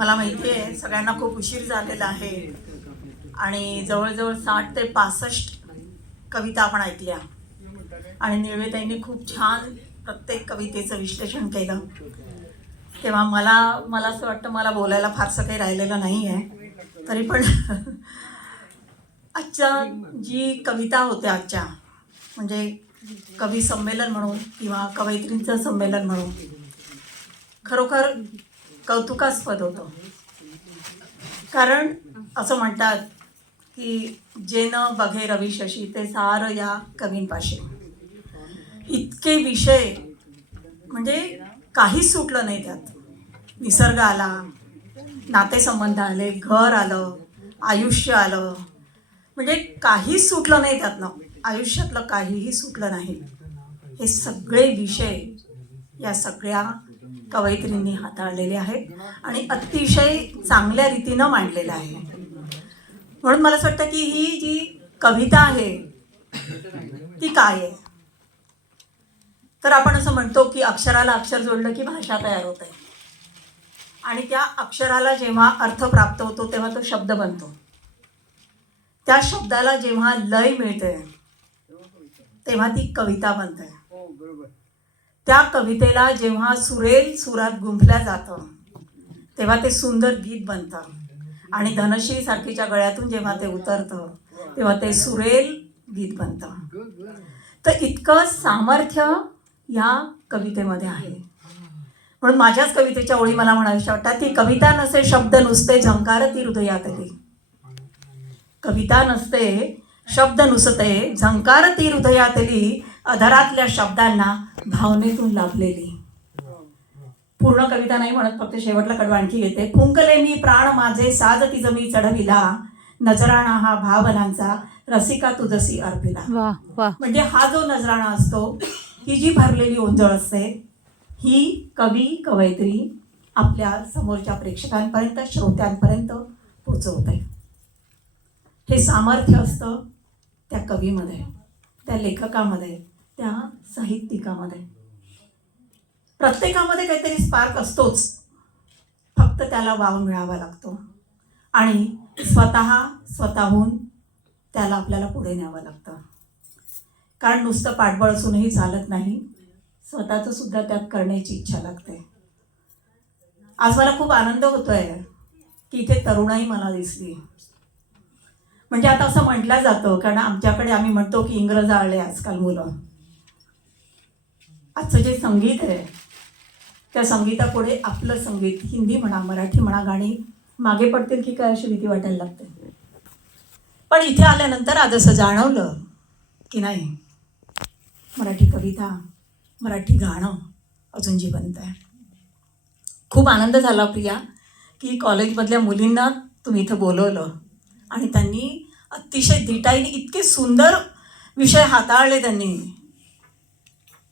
मला माहिती आहे सगळ्यांना खूप उशीर झालेला आहे आणि जवळजवळ 60 ते 65 कविता आपण ऐकल्या आणि निर्वेताईंनी खूप छान प्रत्येक कवितेचं विश्लेषण केलं. तेव्हा मला मला असं वाटतं मला बोलायला फारसं काही राहिलेलं नाही आहे. तरी पण आजच्या जी कविता होत्या आजच्या म्हणजे कवी संमेलन म्हणून किंवा कवयित्रींचं संमेलन म्हणून खरोखर कौतुकास्पद होतं. कारण असं म्हणतात की जे न बघे रवी शशी ते सार या कवींपाशी. इतके विषय म्हणजे काहीच सुटलं नाही त्यात. निसर्ग आला, नातेसंबंध आले, घर आलं, आयुष्य आलं, म्हणजे काहीच सुटलं नाही त्यातनं. आयुष्यातलं काहीही सुटलं नाही. हे सगळे विषय या सगळ्या कवयित्रींनी हाताळलेले आहेत आणि अतिशय चांगल्या रीतीनं मांडलेलं आहे. म्हणून मला असं वाटतं की ही जी कविता आहे ती काय आहे, तर आपण असं म्हणतो की अक्षराला अक्षर जोडलं की भाषा तयार होते आणि त्या अक्षराला जेव्हा अर्थ प्राप्त होतो तेव्हा तो शब्द बनतो. त्या शब्दाला जेव्हा लय मिळते तेव्हा ती कविता बनते. त्या कवितेला जेव्हा सुरेल सुरात गुंफल्या जातं तेव्हा ते सुंदर गीत बनतं आणि धनश्री सारखीच्या गळ्यातून जेव्हा ते उतरतं तेव्हा ते सुरेल गीत बनतं. तर इतकं सामर्थ्य या कवितेमध्ये आहे. म्हणून माझ्याच कवितेच्या ओळी मला म्हणायच्या वाटतात ती कविता नसे शब्द नुसते झंकारती हृदयातली. कविता नसते शब्द नुसते झंकारती हृदयातली, अधरातल्या शब्दांना भावनेतून लाभलेली. पूर्ण कविता नाही म्हणत, फक्त शेवटला कडवा आणखी घेते. फुंकले मी प्राण माझे साज तिज मी चढविला, नजराणा हा भावनांचा रसिका तुझसी अर्पिला. म्हणजे हा जो नजराणा असतो, ही जी भरलेली ओंजळ असते, ही कवी कवयित्री आपल्या समोरच्या प्रेक्षकांपर्यंत श्रोत्यांपर्यंत पोचवते. हे सामर्थ्य असतं त्या कवीमध्ये, त्या लेखकामध्ये, त्या साहित्यिकामध्ये. प्रत्येकामध्ये काहीतरी स्पार्क असतोच, फक्त त्याला वाव मिळावा लागतो आणि स्वतःहून त्याला आपल्याला पुढे न्यावं लागतं. कारण नुसतं पाठबळ असूनही चालत नाही, स्वतःचं सुद्धा त्यात करण्याची इच्छा लागते. आज मला खूप आनंद होतोय की इथे तरुणाई मला दिसली. म्हणजे आता असं म्हटलं जातं, कारण आमच्याकडे आम्ही म्हणतो की इंग्रज आले आजकाल मुलं. आजचं जे संगीत आहे त्या संगीतापुढे आपलं संगीत, हिंदी म्हणा मराठी म्हणा, गाणी मागे पडतील की काय अशी भीती वाटायला लागते. पण इथे आल्यानंतर आज असं जाणवलं की नाही, मराठी कविता मराठी गाणं अजून जिवंत आहे. खूप आनंद झाला प्रिया की कॉलेजमधल्या मुलींना तुम्ही इथं बोलवलं आणि त्यांनी अतिशय धीटाईने इतके सुंदर विषय हाताळले त्यांनी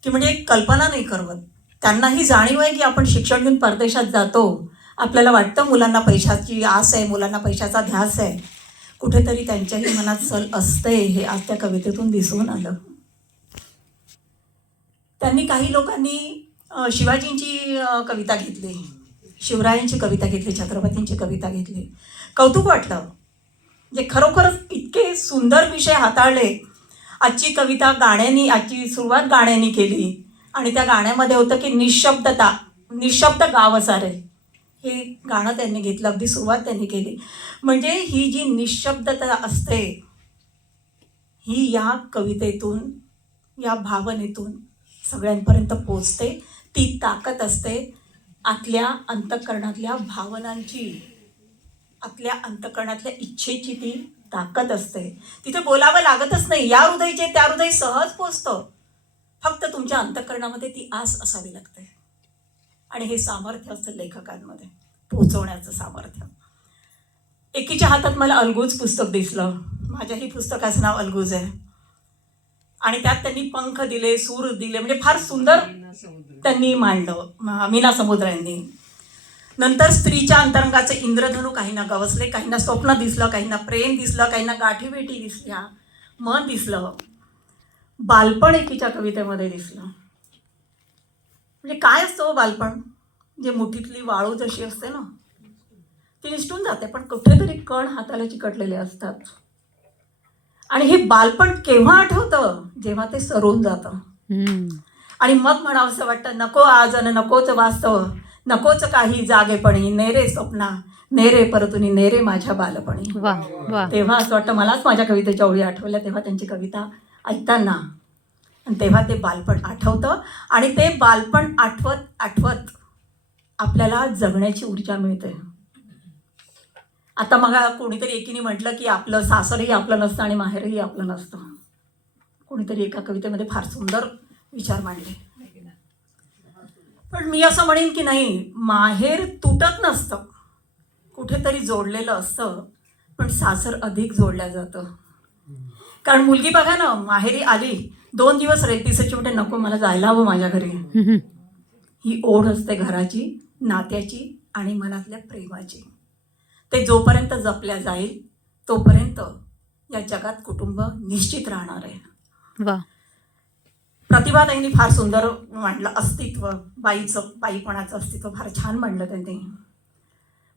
की म्हणजे कल्पना नाही करवत. त्यांनाही जाणीव आहे की आपण शिक्षण घेऊन परदेशात जातो, आपल्याला वाटतं मुलांना पैशाची आस आहे, मुलांना पैशाचा ध्यास आहे, कुठेतरी त्यांच्याही मनात सल असते. हे आज त्या कवितेतून दिसून आलं. त्यांनी काही लोकांनी शिवाजींची कविता घेतली, शिवरायांची कविता घेतली, छत्रपतींची कविता घेतली. कौतुक वाटलं. म्हणजे खरोखरच इतके सुंदर विषय हाताळले. आजची कविता गाण्यानी, आजची सुरुवात गाण्यानी केली आणि त्या गाण्यामध्ये होतं की निशब्दता, निशब्द गाव सारे, हे गाणं त्यांनी घेतलं. अगदी सुरुवात त्यांनी केली. म्हणजे ही जी निशब्दता असते ही या कवितेतून, या भावनेतून सगळ्यांपर्यंत पोचते. ती ताकद असते आतल्या अंतःकरणातल्या भावनांची, आतल्या अंतःकरणातल्या इच्छेची ती ताकद असते. तिथे बोलावं लागतच नाही. या हृदयचे त्या हृदय सहज पोचतं. फक्त तुमच्या अंतःकरणामध्ये ती आस असावी लागते आणि हे सामर्थ्य असतं लेखकांमध्ये, पोचवण्याचं सामर्थ्य. एकीच्या हातात मला अलगूज पुस्तक दिसलं. माझ्याही पुस्तकाचं नाव अलगूज आहे आणि त्यात त्यांनी पंख दिले, सूर दिले, म्हणजे फार सुंदर त्यांनी मांडलं मीना समुद्र यांनी. नंतर स्त्रीच्या अंतरंगाचे इंद्रधनू काहींना गवसले, काहींना स्वप्न दिसलं, काहींना प्रेम दिसलं, काहींना गाठीभेटी दिसल्या, मन दिसलं, बालपण एकीच्या कवितेमध्ये दिसलं. म्हणजे काय असतं बालपण, जे मुठीतली वाळू जशी असते ना ती निसटून जाते, पण कुठेतरी कण हाताला चिकटलेले असतात. आणि हे बालपण केव्हा आठवतं, जेव्हा ते सरून जातं. आणि मग म्हणावंसं वाटतं, नको आज आणि नकोच वास्तव, नकोच काही जागेपणी, नेरे स्वप्ना नेरे परतुनी नेरे माझ्या बालपणी. तेव्हा असं वाटतं, मलाच माझ्या कवितेच्या ओळी आठवल्या तेव्हा त्यांची कविता ऐकताना, आणि तेव्हा ते बालपण आठवतं. आणि ते बालपण आठवत आठवत आपल्याला जगण्याची ऊर्जा मिळते. आता मग कोणीतरी एकीने म्हटलं की आपलं सासरही आपलं नसतं आणि माहेरही आपलं नसतं. कोणीतरी एका कवितेमध्ये फार सुंदर विचार मांडले. पण मी असं म्हणेन की नाही, माहेर तुटत नसतं, कुठेतरी जोडलेलं असतं, पण सासर अधिक जोडलं जातं. कारण मुलगी बघा ना, माहेरी आली 2 दिवस रेतीसाची म्हणते, नको मला जायला हवं माझ्या घरी. ही ओढ असते घराची, नात्याची आणि मनातल्या प्रेमाची. ते जोपर्यंत जपल्या जाईल तोपर्यंत या जगात कुटुंब निश्चित राहणार आहे. प्रतिभाताईंनी फार सुंदर मांडलं अस्तित्व, बाईपणाचं अस्तित्व फार छान मांडलं त्यांनी.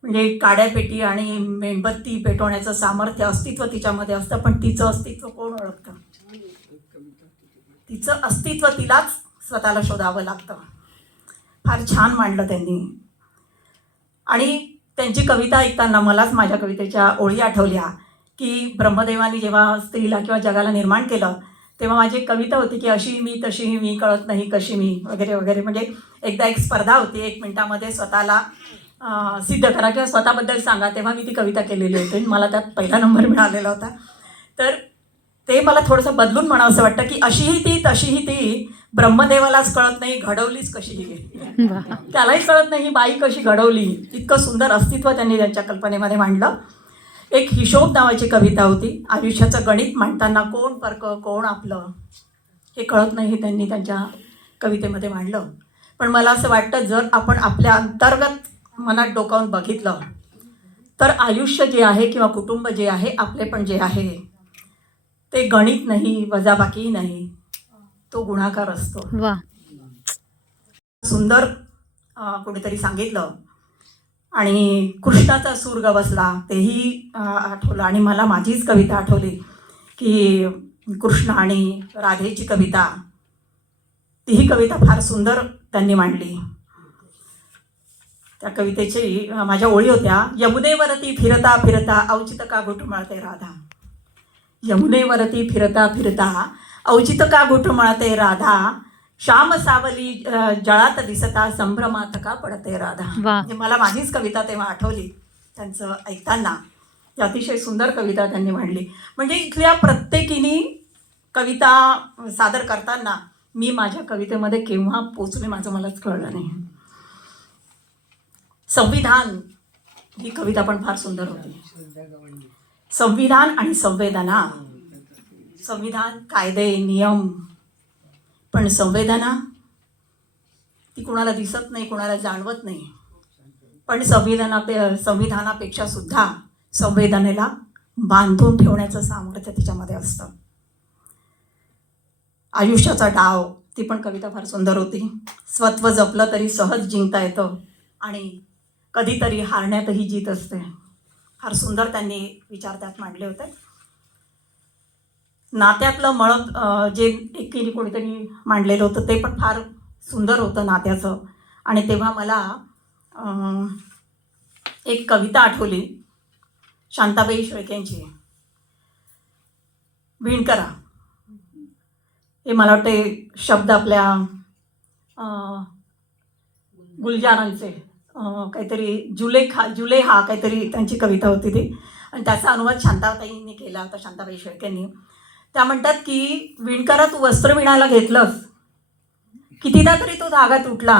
म्हणजे काड्यापेटी आणि मेणबत्ती पेटवण्याचं सामर्थ्य, अस्तित्व तिच्यामध्ये असतं, पण तिचं अस्तित्व कोण ओळखतं? तिचं अस्तित्व तिलाच स्वतःला शोधावं लागतं. फार छान मांडलं त्यांनी. आणि त्यांची कविता ऐकताना मलाच माझ्या कवितेच्या ओळी आठवल्या की ब्रह्मदेवानी जेव्हा स्त्रीला किंवा जगाला निर्माण केलं तेव्हा माझी एक कविता होती की अशी मी तशी मी कळत नाही कशी मी वगैरे वगैरे. म्हणजे एकदा एक स्पर्धा होती, 1 मिनिटामध्ये स्वतःला सिद्ध करा किंवा स्वतःबद्दल सांगा, तेव्हा मी ती कविता केलेली होती. मला त्यात पहिला नंबर मिळालेला होता. तर ते मला थोडंसं बदलून म्हणावंसं वाटतं की अशीही ती तशीही ती, ब्रह्मदेवालाच कळत नाही घडवलीच कशी गेली. त्यालाही कळत नाही बाई कशी घडवली. इतकं सुंदर अस्तित्व त्यांनी त्यांच्या कल्पनेमध्ये मांडलं. एक हिशोब नावाची कविता होती. आयुष्याचं गणित मांडताना कोण परक कोण आपलं हे कळत नाही, हे त्यांनी त्यांच्या कवितेमध्ये मांडलं. पण मला असं वाटतं, जर आपण आपल्या अंतर्गत मनात डोकावून बघितलं तर आयुष्य जे आहे किंवा कुटुंब जे आहे, आपले पण जे आहे, ते गणित नाही, वजाबाकी नाही, तो गुणाकार असतो. सुंदर कोणीतरी सांगितलं. आणि कृष्णाचा सूर गवसला तेही आठवलं. आणि मला माझीच कविता आठवली की कृष्ण आणि राधेची कविता, तीही कविता फार सुंदर त्यांनी मांडली. त्या कवितेची माझ्या ओळी होत्या, यमुनेवरती फिरता फिरता औचित का घुटमळते राधा. यमुनेवरती फिरता फिरता औचित का घुटमळते राधा, श्याम सावली जळात दिसता संभ्रमात का पडते राधा. म्हणजे मला माझीच कविता तेव्हा आठवली त्यांचं ऐकताना. ती अतिशय सुंदर कविता त्यांनी मांडली. म्हणजे इथल्या प्रत्येकीने कविता सादर करताना मी माझ्या कवितेमध्ये केव्हा पोचले माझं मलाच कळलं नाही. संविधान ही कविता पण फार सुंदर होती. संविधान आणि संवेदना. संविधान, कायदे, नियम, पण संवेदना ती कुणाला दिसत नाही, कुणाला जाणवत नाही. पण संविधानापेक्षा सुद्धा संवेदनेला बांधून ठेवण्याचं सामर्थ्य तिच्यामध्ये असतं. आयुष्याचा डाव, ती पण कविता फार सुंदर होती. स्वत्व जपलं तरी सहज जिंकता येतं आणि कधीतरी हारण्यातही जीत असते. फार सुंदर त्यांनी विचार त्यात मांडले होते. नात्यातलं मळक जे एकीने कोणीतरी मांडलेलं होतं ते पण फार सुंदर होतं नात्याचं. आणि तेव्हा मला एक कविता आठवली शांताबाई शेळकेंची, विणकरा. हे मला वाटते शब्द आपल्या गुलजारांचे काहीतरी जुलेहा काहीतरी त्यांची कविता होती ती. आणि त्याचा अनुवाद शांताबाईंनी केला होता, शांताबाई शेळकेंनी. त्या म्हणतात की विणकरा, तू वस्त्र विणायला घेतलंस, कितीदा तरी तो धागा तुटला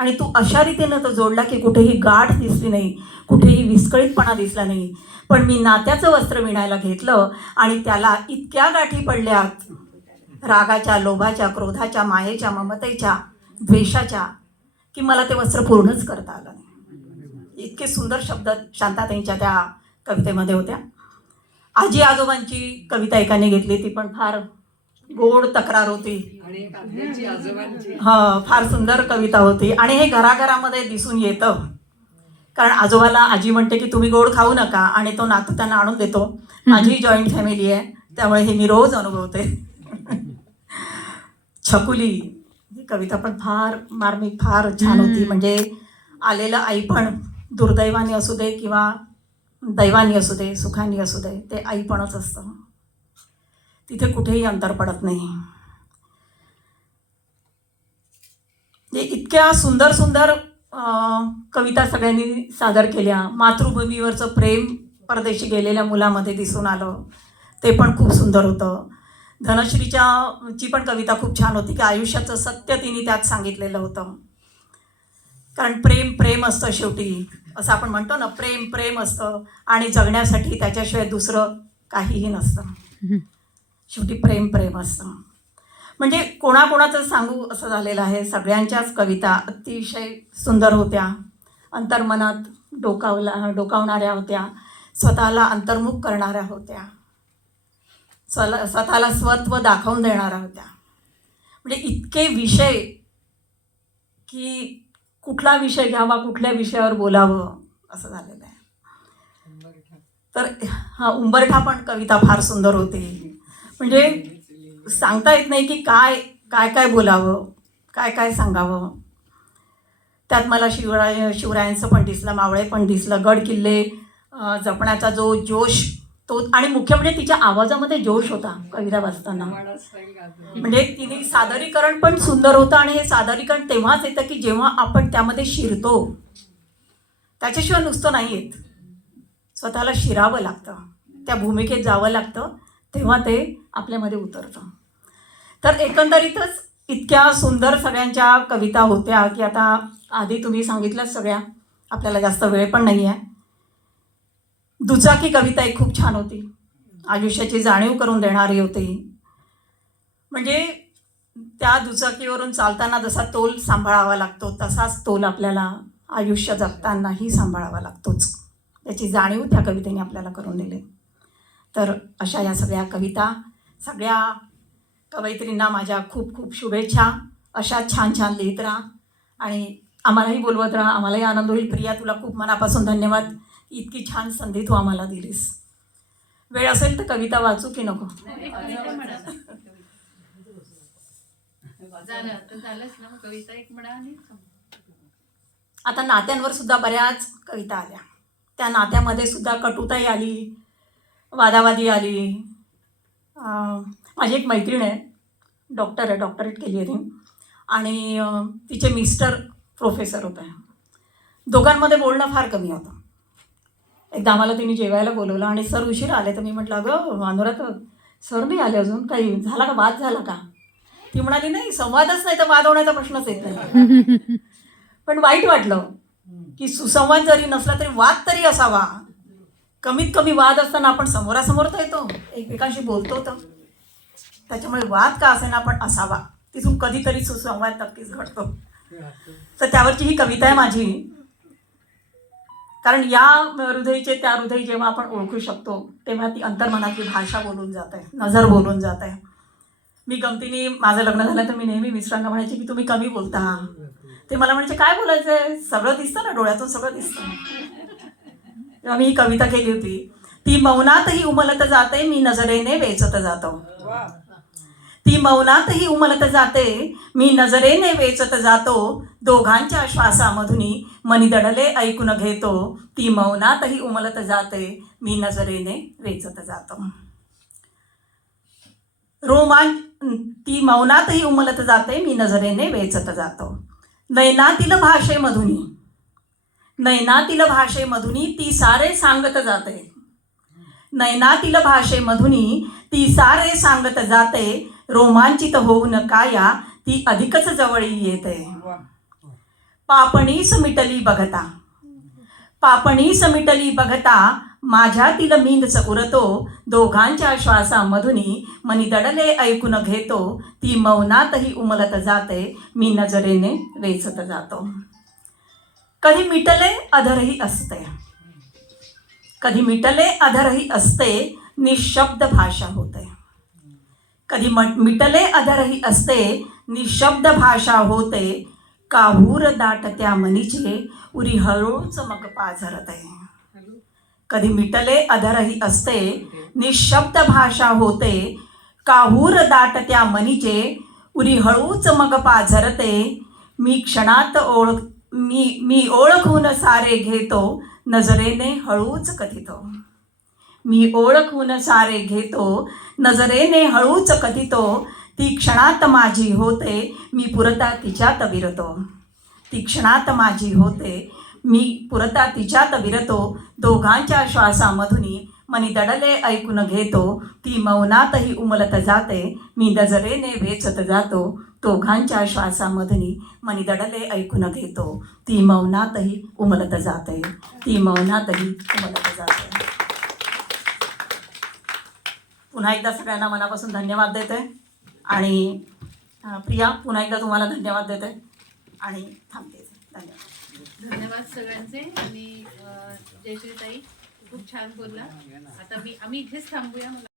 आणि तू अशा रीतीनं तो जोडला की कुठेही गाठ दिसली नाही, कुठेही विस्कळीतपणा दिसला नाही. पण मी नात्याचं वस्त्र विणायला घेतलं आणि त्याला इतक्या गाठी पडल्यात, रागाच्या, लोभाच्या, क्रोधाच्या, मायेच्या, ममतेच्या, द्वेषाच्या, की मला ते वस्त्र पूर्णच करता आलं नाही. इतके सुंदर शब्द शांताताईंच्या त्या कवितेमध्ये होत्या. आजी आजोबांची कविता एकाने घेतली, ती पण फार गोड तक्रार होती. फार सुंदर कविता होती. आणि हे घराघरामध्ये दिसून येतं कारण आजोबाला आजी म्हणते की तुम्ही गोड खाऊ नका आणि तो नातू त्यांना आणून देतो. माझी जॉईंट फॅमिली आहे, त्यामुळे हे मी रोज अनुभवते. छकुली ही कविता पण फार मार्मिक, फार छान होती. म्हणजे आलेलं आईपण दुर्दैवाने असू दे किंवा दैवानी असू दे, सुखानी असू दे, ते आईपणच असतं. तिथे कुठेही अंतर पडत नाही. इतक्या सुंदर सुंदर कविता सगळ्यांनी सादर केल्या. मातृभूमीवरचं प्रेम परदेशी गेलेल्या मुलामध्ये दिसून आलं, ते पण खूप सुंदर होतं. धनश्रीची पण कविता खूप छान होती की आयुष्याचं सत्य तिने त्यात सांगितलेलं होतं. कारण प्रेम प्रेम असतं शेवटी, असं आपण म्हणतो ना, प्रेम प्रेम असतं आणि जगण्यासाठी त्याच्याशिवाय दुसरं काहीही नसतं. शेवटी प्रेम प्रेम असतं. म्हणजे कोणाकोणाचं सांगू असं झालेलं आहे. सगळ्यांच्याच कविता अतिशय सुंदर होत्या, अंतर्मनात डोकावणाऱ्या होत्या, स्वतःला अंतर्मुख करणाऱ्या होत्या, स्वतःला स्वत्व दाखवून देणाऱ्या होत्या. म्हणजे इतके विषय की कुठला विषय घ्यावा, कुठल्या विषयावर बोलावं असं झालेलं आहे. तर हा उंबरठा पण कविता फार सुंदर होती. म्हणजे सांगता येत नाही की काय काय काय बोलावं, काय काय सांगावं. त्यात मला शिवरायांचं पण दिसलं, मावळे पण दिसलं, गड किल्ले जपण्याचा जो जोश तो, आणि मुख्य म्हणजे तिच्या आवाजामध्ये जोश होता कविता वाचताना. म्हणजे तिने सादरीकरण पण सुंदर होतं. आणि हे सादरीकरण तेव्हाच येतं की जेव्हा आपण त्यामध्ये शिरतो. त्याच्याशिवाय नुसतं नाही येत, स्वतःला शिरावं लागतं, त्या भूमिकेत जावं लागतं, तेव्हा ते आपल्यामध्ये उतरतं. तर एकंदरीतच इतक्या सुंदर सगळ्यांच्या कविता होत्या की आता आधी तुम्ही सांगितल्याच सगळ्या, आपल्याला जास्त वेळ पण नाही आहे. दुचाकी कविता एक खूप छान होती, आयुष्याची जाणीव करून देणारी होती. म्हणजे त्या दुचाकीवरून चालताना जसा तोल सांभाळावा लागतो, तसाच तोल आपल्याला आयुष्य जगतानाही सांभाळावा लागतोच, याची जाणीव त्या कवितेने आपल्याला करून दिली. तर अशा या सगळ्या कविता, सगळ्या कवयित्रींना माझ्या खूप खूप शुभेच्छा. अशा छान छान लिहित राहा आणि आम्हालाही बोलवत राहा, आम्हालाही आनंद होईल. प्रिया, तुला खूप मनापासून धन्यवाद, इतकी छान संधी तू आम्हाला दिलीस. वेळ असेल तर कविता वाचू की नको? आता नात्यांवर सुद्धा बऱ्याच कविता आल्या. त्या नात्यामध्ये सुद्धा कटुताई आली, वादावादी आली. माझी एक मैत्रीण आहे, डॉक्टर आहे, डॉक्टरेट केली आहे ती, आणि तिचे मिस्टर प्रोफेसर होते. दोघांमध्ये बोलणं फार कमी होतं. एकदा आम्हाला तिने जेवायला बोलवलं आणि सर उशीर आले. तर मी म्हटलं, अगं अनुराधा, सर नाही आले अजून, काही झाला का, वाद झाला का? ती म्हणाली, नाही, संवादच नाही तर वाद होण्याचा प्रश्नच येत नाही. पण वाईट वाटलं की सुसंवाद जरी नसला तरी वाद तरी असावा. कमीत कमी वाद असताना आपण समोरासमोर तर येतो, एकमेकांशी बोलतो, तर त्याच्यामुळे वाद का असेना पण असावा. तिथून कधीतरी सुसंवाद नक्कीच घडतो. तर त्यावरची ही कविता आहे माझी. कारण या हृदयीचे त्या हृदयी जेव्हा आपण ओळखू शकतो तेव्हा ती अंतर्मनातली भाषा बोलून जात आहे, नजर बोलून जात आहे. मी गमतीने, माझं लग्न झालं तर मी नेहमी मिस्टरांना म्हणायचे की तुम्ही कमी बोलता. ते मला म्हणायचे, काय बोलायचं आहे, सगळं दिसतं ना, डोळ्यातून सगळं दिसतं. तेव्हा मी ही कविता केली होती. ती मौनातही उमलत जाते, मी नजरेने वेचत जातो. ती मौनातही उमलत जाते, मी नजरेने वेचत जातो. दोघांच्या श्वासामधुनी मनी दडले ऐकून घेतो. ती मौनातही उमलत जाते, मी नजरेने वेचत जातो. ती मौनातही उमलत जाते, मी नजरेने वेचत जातो. नयनातील भाषेमधुनी ती सारे सांगत जाते. नयनातील भाषेमधुनी ती सारे सांगत जाते. रोमांचित होऊन काया ती अधिकच जवळी येते. पापणीस मिटली बघता माझ्यातील मींच उरतो. दोघांच्या श्वासामधुनी मनी दडले ऐकून घेतो. ती मौनातही उमलत जाते, मी नजरेने वेचत जातो. कधी मिटले अधरही असते, निशब्द भाषा होते. कधी मिटले अधरही असते, निशब्द भाषा होते. काहूर दाटत्या मनीचे उरी हळूच मग पाझरते. कधी मिटले अधरही असते निशब्द भाषा होते. काहूर दाटत्या मनीचे उरी हळूच मग पाझरते. मी क्षणात मी ओळखून सारे घेतो नजरेने हळूच कथितो. मी ओळखून सारे घेतो नजरेने हळूच कथितो. ती क्षणात माझी होते मी पुरता तिच्यात विरतो. ती क्षणात माझी होते मी पुरता तिच्यात विरतो. दोघांच्या श्वासामधुनी मनी दडले ऐकून घेतो. ती मौनातही उमलत जाते मी नजरेने वेचत जातो. दोघांच्या श्वासामधुनी मनी दडले ऐकून घेतो. ती मौनातही उमलत जाते. ती मौनातही उमलत जाते. पुन्हा एकदा सगळ्यांना मनापासून धन्यवाद देते आणि प्रिया पुन्हा एकदा तुम्हाला धन्यवाद देते आणि थांबते. धन्यवाद. धन्यवाद सगळ्यांचे. आणि जयश्री ताई खूप छान बोलला. आता आम्ही इथेच थांबूया. मला